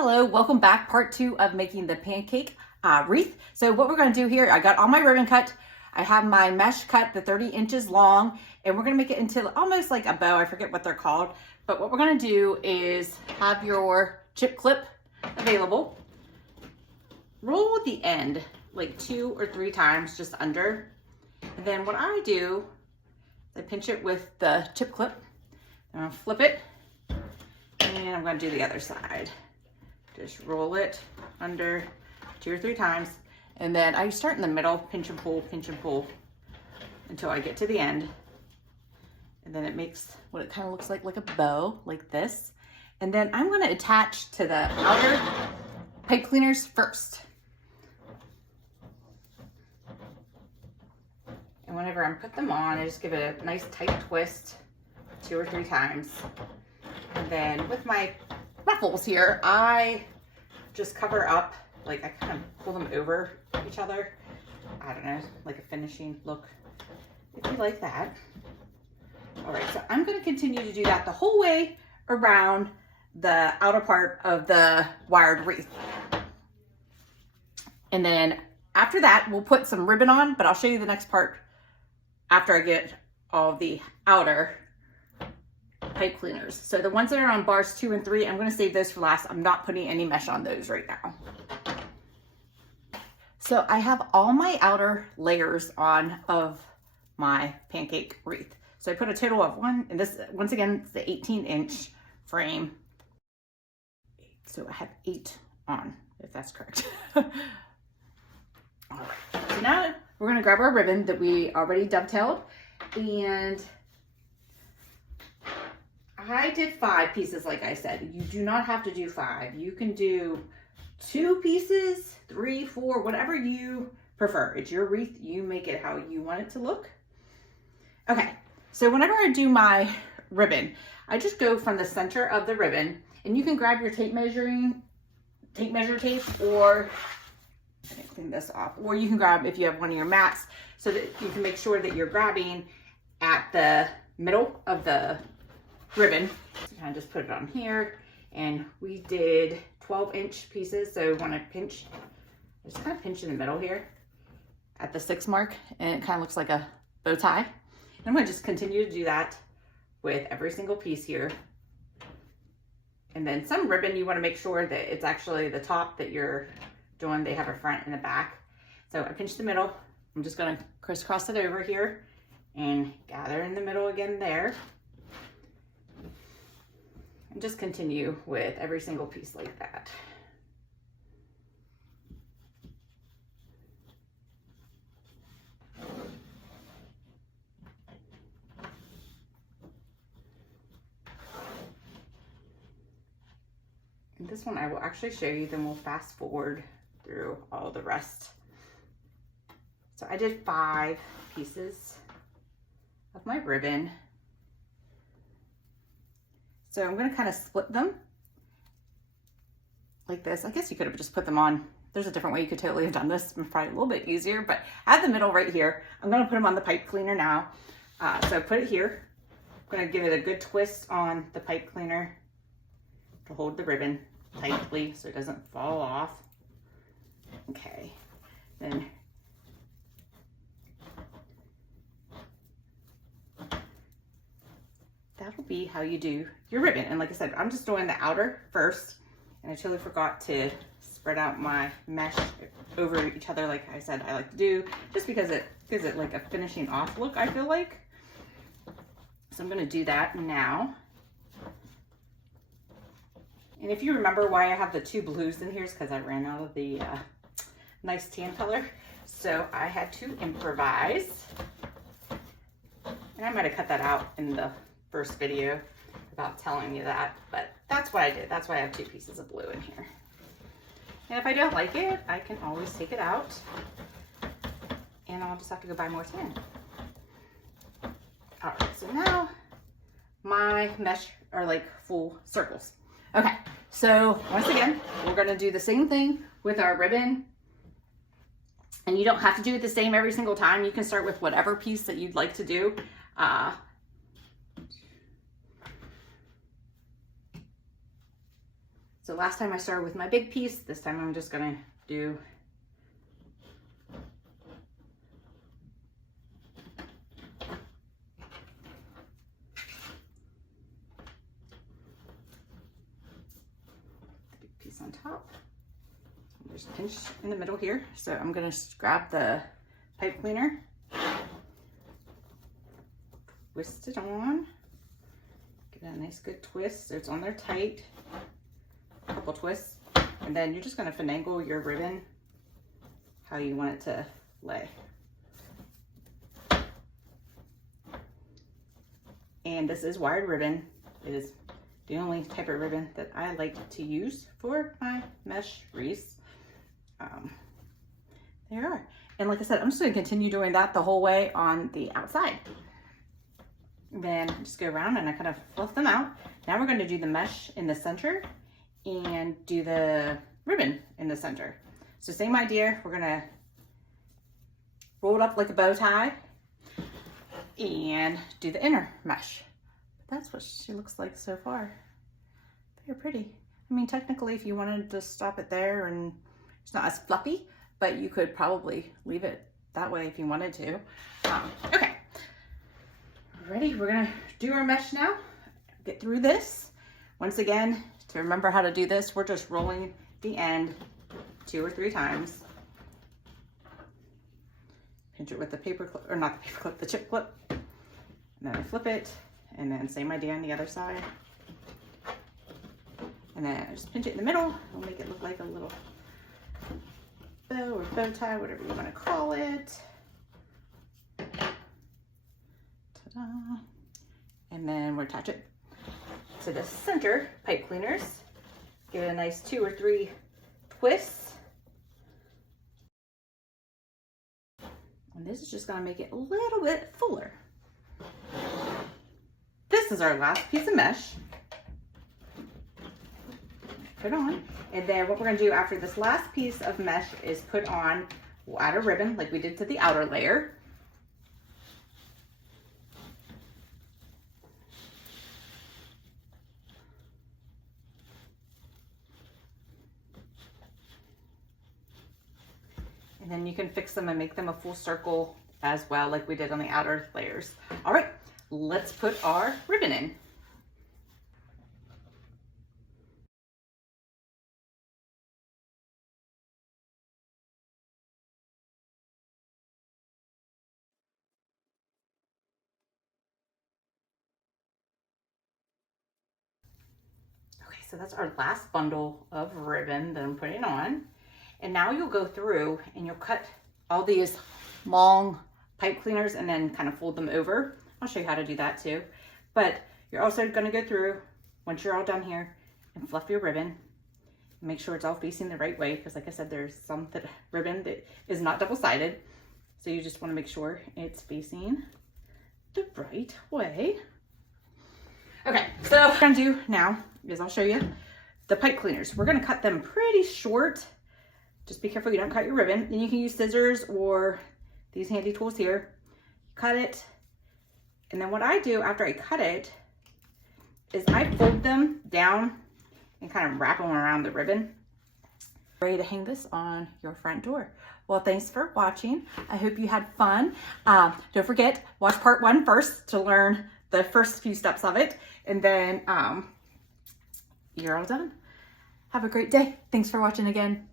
Hello, welcome back. Part 2 of making the pancake wreath. So what we're going to do here, I got all my ribbon cut. I have my mesh cut, the 30 inches long, and we're going to make it into almost like a bow. I forget what they're called. But what we're going to do is have your chip clip available. Roll the end like 2 or 3 times just under. And then what I do, I pinch it with the chip clip. I'm going to flip it, and I'm going to do the other side. Just roll it under 2 or 3 times. And then I start in the middle, pinch and pull until I get to the end. And then it makes what it kind of looks like a bow, like this. And then I'm going to attach to the outer pipe cleaners first. And whenever I put them on, I just give it a nice tight twist 2 or 3 times. And then with my ruffles here, I just cover up, like I kind of pull them over each other. I don't know, like a finishing look, if you like that. All right, so I'm going to continue to do that the whole way around the outer part of the wired wreath. And then after that, we'll put some ribbon on, but I'll show you the next part after I get all the outer pipe cleaners. So the ones that are on bars 2 and 3, I'm going to save those for last. I'm not putting any mesh on those right now. So I have all my outer layers on of my pancake wreath. So I put a total of 1, and this, once again, it's the 18-inch frame. So I have 8 on, if that's correct. All right, so now we're going to grab our ribbon that we already dovetailed, and I did 5 pieces, like I said. You do not have to do 5. You can do 2 pieces, 3, 4, whatever you prefer. It's your wreath. You make it how you want it to look. Okay, so whenever I do my ribbon, I just go from the center of the ribbon, and you can grab your tape measure tape, or I can clean this off, or you can grab, if you have one of your mats, so that you can make sure that you're grabbing at the middle of the ribbon. So kind of just put it on here, and we did 12-inch pieces, so when I pinch, I just kind of pinch in the middle here at the 6 mark, and it kind of looks like a bow tie. And I'm going to just continue to do that with every single piece here. And then some ribbon, you want to make sure that it's actually the top that you're doing. They have a front and a back. So I pinch the middle. I'm just going to crisscross it over here and gather in the middle again there. And just continue with every single piece like that. And this one I will actually show you, then we'll fast forward through all the rest. So I did 5 pieces of my ribbon. So I'm going to kind of split them like this. I guess you could have just put them on. There's a different way you could totally have done this. It's probably a little bit easier, but at the middle right here, I'm going to put them on the pipe cleaner now. So put it here. I'm going to give it a good twist on the pipe cleaner to hold the ribbon tightly so it doesn't fall off. Okay, then that'll be how you do your ribbon. And like I said, I'm just doing the outer first, and I totally forgot to spread out my mesh over each other like I said I like to do, just because it gives it like a finishing off look, I feel like. So I'm going to do that now. And if you remember why I have the 2 blues in here, is because I ran out of the nice tan color. So I had to improvise. And I might have cut that out in the first video about telling you that, but that's what I did. That's why I have 2 pieces of blue in here. And if I don't like it, I can always take it out, and I'll just have to go buy more tan. All right, so now my mesh are like full circles. Okay, so once again, we're going to do the same thing with our ribbon. And you don't have to do it the same every single time. You can start with whatever piece that you'd like to do. So last time I started with my big piece, this time I'm just gonna do the big piece on top. There's a pinch in the middle here. So I'm gonna grab the pipe cleaner, twist it on, give it a nice good twist so it's on there tight, a couple twists, and then you're just gonna finagle your ribbon how you want it to lay. And this is wired ribbon. It is the only type of ribbon that I like to use for my mesh wreaths. There you are. And like I said, I'm just gonna continue doing that the whole way on the outside. Then just go around and I kind of fluff them out. Now we're gonna do the mesh in the center and do the ribbon in the center. So same idea, we're gonna roll it up like a bow tie and do the inner mesh. That's what she looks like so far. Very pretty. I mean, technically, if you wanted to stop it there and it's not as fluffy, but you could probably leave it that way if you wanted to. Okay, ready? We're gonna do our mesh now. Get through this. Once again, to remember how to do this, we're just rolling the end 2 or 3 times. Pinch it with the paper clip, or not the paper clip, the chip clip. And then I flip it, and then same idea on the other side. And then I just pinch it in the middle. We'll make it look like a little bow or bow tie, whatever you want to call it. Ta-da. And then we'll attach it to the center pipe cleaners. Give it a nice 2 or 3 twists. And this is just gonna make it a little bit fuller. This is our last piece of mesh. Put on. And then what we're gonna do after this last piece of mesh is put on, we'll add a ribbon like we did to the outer layer. And then you can fix them and make them a full circle as well, like we did on the outer layers. All right, let's put our ribbon in. Okay, so that's our last bundle of ribbon that I'm putting on. And now you'll go through and you'll cut all these long pipe cleaners and then kind of fold them over. I'll show you how to do that too. But you're also gonna go through, once you're all done here, and fluff your ribbon. Make sure it's all facing the right way, because like I said, there's some ribbon that is not double-sided. So you just wanna make sure it's facing the right way. Okay, so what I'm gonna do now is I'll show you the pipe cleaners. We're gonna cut them pretty short. Just be careful you don't cut your ribbon. Then you can use scissors or these handy tools here. Cut it. And then what I do after I cut it is I fold them down and kind of wrap them around the ribbon. Ready to hang this on your front door. Well, thanks for watching. I hope you had fun. Don't forget, watch part 1 first to learn the first few steps of it. And then you're all done. Have a great day. Thanks for watching again.